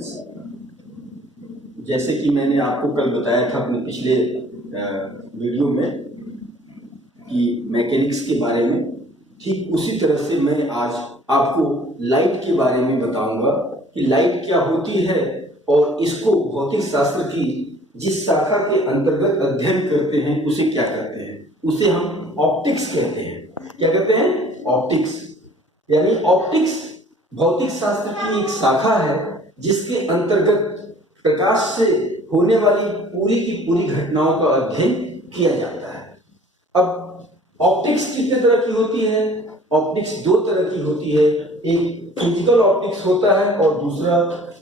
Students, जैसे कि मैंने आपको कल बताया था अपने पिछले वीडियो में कि मैकेनिक्स के बारे में, ठीक उसी तरह से मैं आज आपको लाइट के बारे में बताऊंगा कि लाइट क्या होती है और इसको भौतिक शास्त्र की जिस शाखा के अंतर्गत अध्ययन करते हैं उसे क्या कहते हैं। उसे हम ऑप्टिक्स कहते हैं। क्या कहते हैं? ऑप्टिक्स। यानी ऑप्टिक्स भौतिक शास्त्र की एक शाखा है जिसके अंतर्गत प्रकाश से होने वाली पूरी की पूरी घटनाओं का अध्ययन किया जाता है। अब ऑप्टिक्स कितने तरह की होती है? ऑप्टिक्स दो तरह की होती है। एक फिजिकल ऑप्टिक्स होता है और दूसरा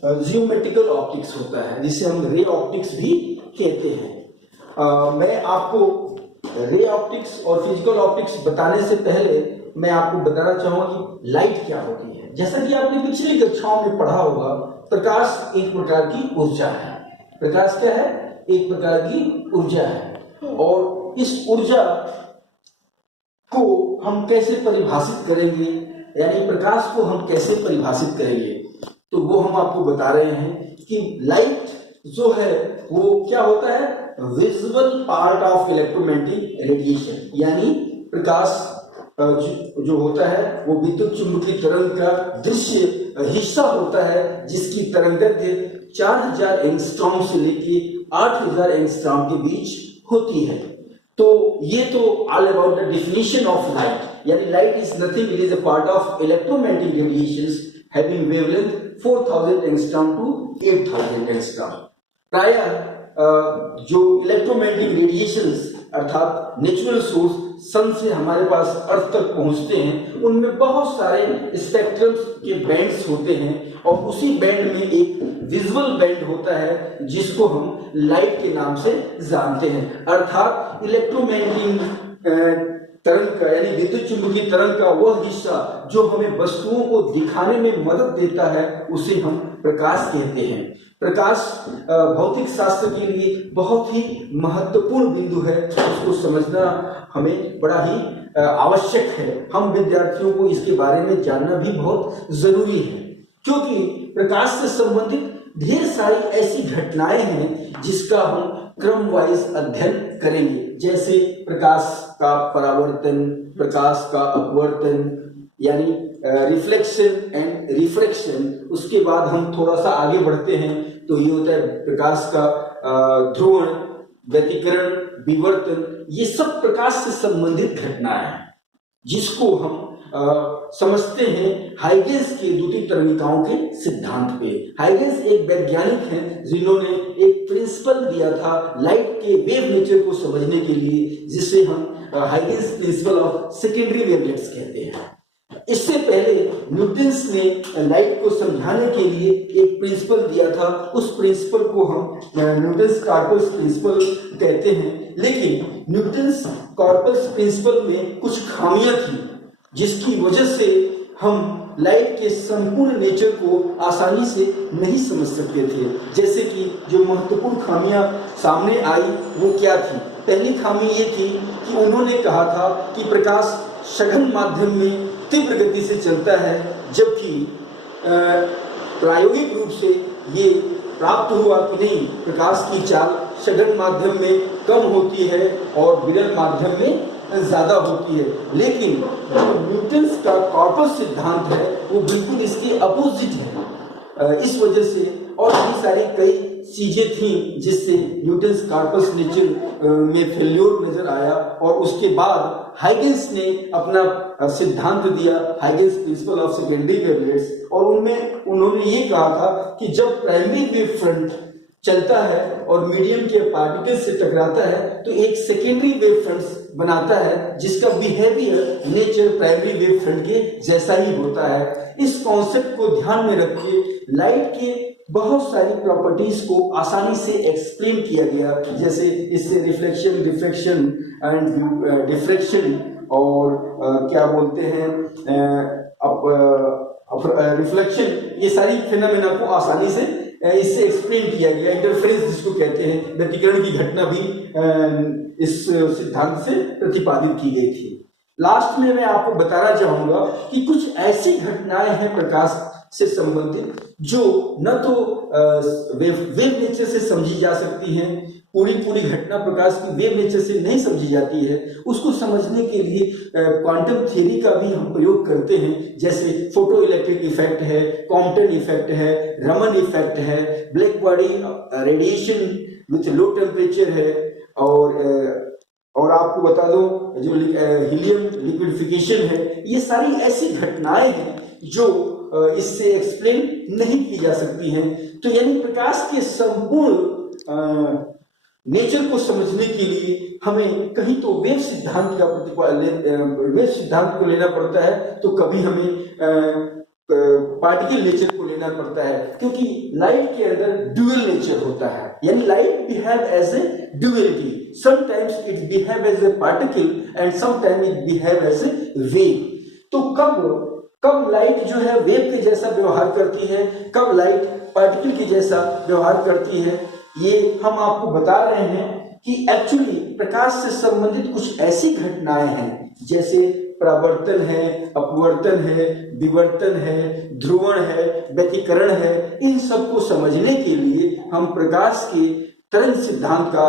जियोमेट्रिकल ऑप्टिक्स होता है, जिसे हम रे ऑप्टिक्स भी कहते हैं। मैं आपको रे ऑप्टिक्स और फिजिकल ऑप्टिक्स बताने से पहले मैं आपको बताना चाहूंगा कि लाइट क्या होती है। जैसा कि आपने पिछली कक्षाओं में पढ़ा होगा, प्रकाश एक प्रकार की ऊर्जा है। प्रकाश क्या है? एक प्रकार की ऊर्जा है। और इस ऊर्जा को हम कैसे परिभाषित करेंगे, यानी प्रकाश को हम कैसे परिभाषित करेंगे, तो वो हम आपको बता रहे हैं कि लाइट जो है वो क्या होता है? Visual part of electromagnetic radiation. यानी प्रकाश जो होता है वो विद्युत चुंबकीय तरंग का दृश्य हिस्सा होता है, जिसकी तरंगदैर्घ्य 4000 एंगस्ट्रॉम से लेकर 8000 एंगस्ट्रॉम के बीच होती है। तो ये तो all about the definition of light. यानी light is nothing, it is a part of electromagnetic radiations having wavelength 4000 angstrom to 8000 angstrom. प्रायः जो इलेक्ट्रोमैग्नेटिक रेडिएशंस अर्थात नेचुरल सोर्स सन से हमारे पास अर्थ तक पहुंचते हैं, उनमें बहुत सारे स्पेक्ट्रम्स के बैंड्स होते हैं और उसी बैंड में एक विजुअल बैंड होता है जिसको हम लाइट के नाम से जानते हैं। अर्थात इलेक्ट्रोमैग्नेटिक तरंग का यानी विद्युत चुंबकीय तरंग का वह हिस्सा जो हमें वस्तुओं को दिखाने में मदद देता है उसे हम प्रकाश कहते हैं। प्रकाश भौतिक शास्त्र के लिए बहुत ही महत्वपूर्ण बिंदु है, उसको समझना हमें बड़ा ही आवश्यक है। हम विद्यार्थियों को इसके बारे में जानना भी बहुत जरूरी है, क्योंकि प्रकाश से संबंधित ढेर सारी ऐसी घटनाएं हैं जिसका हम क्रम वाइज अध्ययन करेंगे, जैसे प्रकाश का परावर्तन, प्रकाश का अपवर्तन यानी रिफ्लेक्शन एंड रिफ्रैक्शन। उसके बाद हम थोड़ा सा आगे बढ़ते हैं तो ये होता है प्रकाश का ध्रुवण, व्यतिकरण, विवर्तन। ये सब प्रकाश से संबंधित घटनाएं हैं जिसको हम समझते हैं हाइगेंस के द्वितीय तरंगिकाओं के सिद्धांत पे। हाइगेंस एक वैज्ञानिक हैं जिन्होंने एक प्रिंसिपल दिया था लाइट के वेव नेचर को समझने के लिए, जिसे हम Huygens principle of secondary wavelets कहते हैं। इससे पहले न्यूटन्स ने लाइट को समझाने के लिए एक प्रिंसिपल दिया था, उस प्रिंसिपल को हम न्यूटन्स कॉर्पस प्रिंसिपल कहते हैं। लेकिन न्यूटन्स कॉर्पस प्रिंसिपल में कुछ खामियां थी जिसकी वजह से हम लाइट के संपूर्ण नेचर को आसानी से नहीं समझ सकते थे। जैसे कि जो महत्वपूर्ण खामियां सामने आई वो क्या थी? पहली खामी ये थी कि उन्होंने कहा था कि प्रकाश सघन माध्यम में तीव्र गति से चलता है, जबकि प्रायोगिक रूप से ये प्राप्त हुआ कि नहीं, प्रकाश की चाल सघन माध्यम में कम होती है और विरल माध्यम में ज्यादा होती है। लेकिन जो न्यूटन्स का कॉर्पस सिद्धांत है वो बिल्कुल इसके अपोजिट है। इस वजह से और भी सारी कई चीजें थी जिससे न्यूटन्स कॉर्पस नेचर में फेल्योर नजर आया और उसके बाद हाइगेंस ने अपना सिद्धांत दिया, Huygens principle of secondary wavelets. और उनमें उन्होंने ये कहा था कि जब प्राइमरी वेव फ्रंट चलता है और मीडियम के पार्टिकल्स से टकराता है तो एक सेकेंडरी वेव फ्रंट बनाता है जिसका behaviour nature primary wave front के जैसा ही होता है। इस कॉन्सेप्ट को ध्यान में रख के लाइट के बहुत सारी प्रॉपर्टीज को आसानी से एक्सप्लेन किया गया, जैसे इससे रिफ्लेक्शन, रिफ्रैक्शन एंड डिफ्रैक्शन और क्या बोलते हैं रिफ्लेक्शन, ये सारी फिनोमेना को आसानी से इससे एक्सप्लेन किया गया। इंटरफेरेंस जिसको कहते हैं, व्यतिकरण की घटना भी इस सिद्धांत से प्रतिपादित की गई थी। लास्ट में मैं आपको बताना चाहूंगा कि कुछ ऐसी घटनाएं हैं प्रकाश से संबंधित जो न तो वेव नेचर से समझी जा सकती हैं, पूरी घटना प्रकाश की वेव नेचर से नहीं समझी जाती है, उसको समझने के लिए क्वांटम थ्योरी का भी हम प्रयोग करते हैं, जैसे फोटो इलेक्ट्रिक इफेक्ट है, कॉम्पटन इफेक्ट है, रमन इफेक्ट है, black body radiation with low temperature है, और आपको बता दो जो हीलियम लिक्विडिफिकेशन है। ये सारी ऐसी घटनाएं हैं जो इससे एक्सप्लेन नहीं की जा सकती हैं। तो यानी प्रकाश के संपूर्ण नेचर को समझने के लिए हमें कहीं तो वेव सिद्धांत को लेना पड़ता है, तो कभी हमें पार्टिकल नेचर को लेना पड़ता है, क्योंकि लाइट के अंदर ड्यूअल नेचर होता है, यानी light behave as a duality, sometimes it behave as a particle and sometimes it behave as a wave. तो कब लाइट जो है वेव के जैसा व्यवहार करती है, कब लाइट पार्टिकल के जैसा व्यवहार करती है, ये हम आपको बता रहे हैं कि एक्चुअली प्रकाश से संबंधित कुछ ऐसी घटनाएं हैं, जैसे परावर्तन है, अपवर्तन है, विवर्तन है, ध्रुवण है, व्यतिकरण है। इन सबको समझने के लिए हम प्रकाश के तरंग सिद्धांत का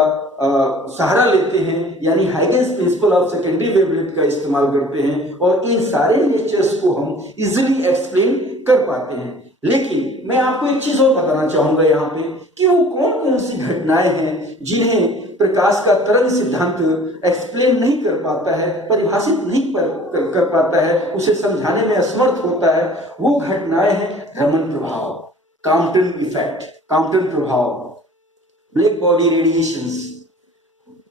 सहारा लेते हैं, यानी Huygens principle of secondary wavelength का इस्तेमाल करते हैं, और इन सारे नेचर्स को हम इजिली एक्सप्लेन कर पाते हैं। लेकिन मैं आपको एक चीज और बताना चाहूंगा यहाँ पे कि वो कौन कौन सी घटनाएं हैं जिन्हें प्रकाश का तरंग सिद्धांत एक्सप्लेन नहीं कर पाता है, परिभाषित नहीं कर पाता है, उसे समझाने में असमर्थ होता है। वो घटनाएं हैं रमन प्रभाव, कॉम्पटन इफेक्ट, कॉम्पटन प्रभाव, black body radiations,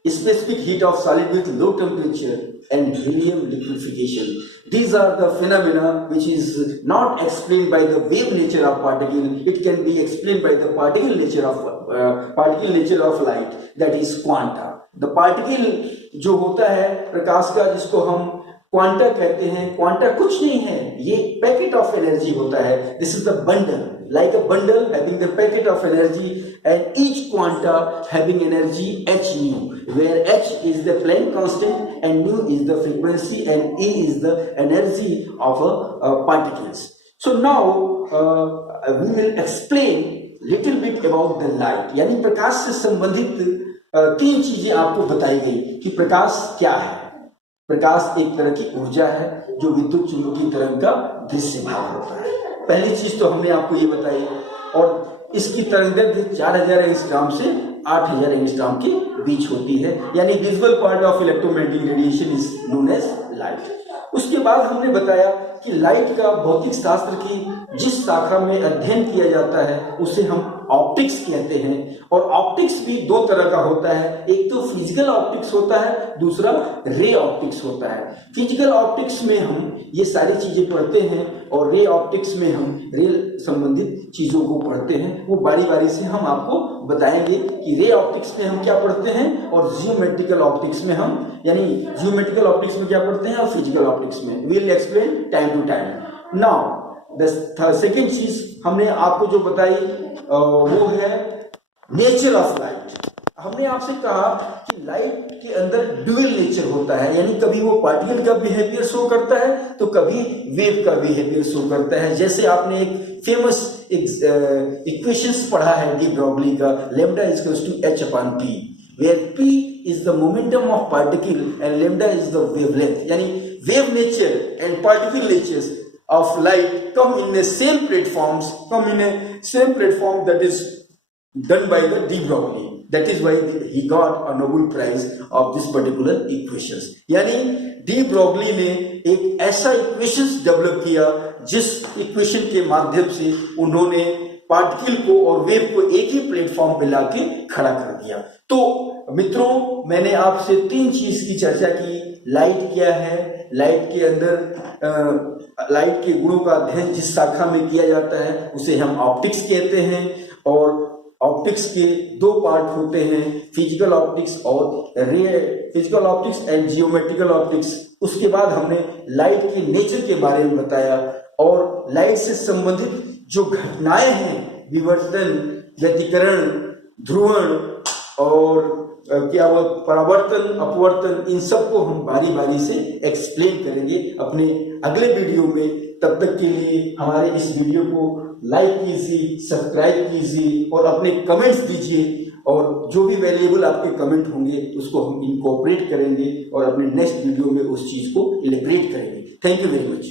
specific heat of solid with low temperature, and helium liquefaction. These are the phenomena which is not explained by the wave nature of particle. It can be explained by the particle nature of light, that is quanta. The particle जो होता है प्रकाश का, जिसको हम quanta कहते हैं, quanta कुछ नहीं है, ये पैकेट ऑफ एनर्जी होता है। This is the bundle, like a bundle having the packet of energy, and each quanta having energy h nu, where h is the Planck constant and nu is the frequency and E is the energy of particles. So now we will explain little bit about the light, यानी प्रकाश से संबंधित तीन चीजें आपको बताई गई कि प्रकाश क्या है। प्रकाश एक तरह की ऊर्जा है जो विद्युत चुंबकीय तरंग का दृश्य भाग होता है। पहली चीज तो हमने आपको ये बताई, और इसकी तरंगदैर्घ्य 4000 एंगस्ट्रॉम से 8000 एंगस्ट्रॉम के बीच होती है, यानी visual part of electromagnetic radiation is known as light. उसके बाद हमने बताया कि लाइट का भौतिक शास्त्र की जिस शाखा में अध्ययन किया जाता है उसे हम ऑप्टिक्स कहते हैं, और ऑप्टिक्स भी दो तरह का होता है, एक तो फिजिकल ऑप्टिक्स होता है, दूसरा रे ऑप्टिक्स होता है। फिजिकल ऑप्टिक्स में हम ये सारी चीजें पढ़ते हैं, और रे ऑप्टिक्स में हम रे संबंधित चीजों को पढ़ते हैं। वो बारी बारी से हम आपको बताएंगे कि रे ऑप्टिक्स में हम क्या पढ़ते हैं, और जियोमेट्रिकल ऑप्टिक्स में हम, यानी जियोमेट्रिकल ऑप्टिक्स में क्या पढ़ते हैं, और फिजिकल ऑप्टिक्स में। We will explain time to time. Now the second चीज हमने आपको जो बताई वो है नेचर ऑफ लाइट। हमने आपसे कहा कि लाइट के अंदर ड्यूअल नेचर होता है, यानी कभी वो पार्टिकल का बिहेवियर शो करता है तो कभी वेव का बिहेवियर शो करता है। जैसे आपने एक फेमस इक्वेशंस पढ़ा है डी ब्रॉगली का, lambda equals to h/p, where p is the momentum of particle and lambda is the wavelength, यानी wave nature and particle natures of light come in the same platform that is done by the de Broglie. That is why he got a Nobel Prize of this particular equations. यानी de Broglie ने एक ऐसा equations develop किया जिस equation के माध्यम से उन्होंने पार्टिकल को और वेव को एक ही प्लेटफॉर्म पे लाके खड़ा कर दिया। तो मित्रों, मैंने आपसे तीन चीज की चर्चा की। लाइट क्या है, लाइट के अंदर लाइट के गुणों का अध्ययन जिस शाखा में किया जाता है उसे हम ऑप्टिक्स कहते हैं, और ऑप्टिक्स के दो पार्ट होते हैं, फिजिकल ऑप्टिक्स और physical optics and geometrical optics. उसके बाद हमने लाइट के नेचर के बारे में बताया, और लाइट से संबंधित जो घटनाएं हैं, विवर्तन, व्यतिकरण, ध्रुवण और क्या वो परावर्तन, अपवर्तन, इन सब को हम बारी बारी से एक्सप्लेन करेंगे अपने अगले वीडियो में। तब तक के लिए हमारे इस वीडियो को लाइक कीजिए, सब्सक्राइब कीजिए और अपने कमेंट्स दीजिए, और जो भी वैल्यूएबल आपके कमेंट होंगे उसको हम इनकॉर्पोरेट करेंगे और अपने नेक्स्ट वीडियो में उस चीज़ को इलेबरेट करेंगे। Thank you very much.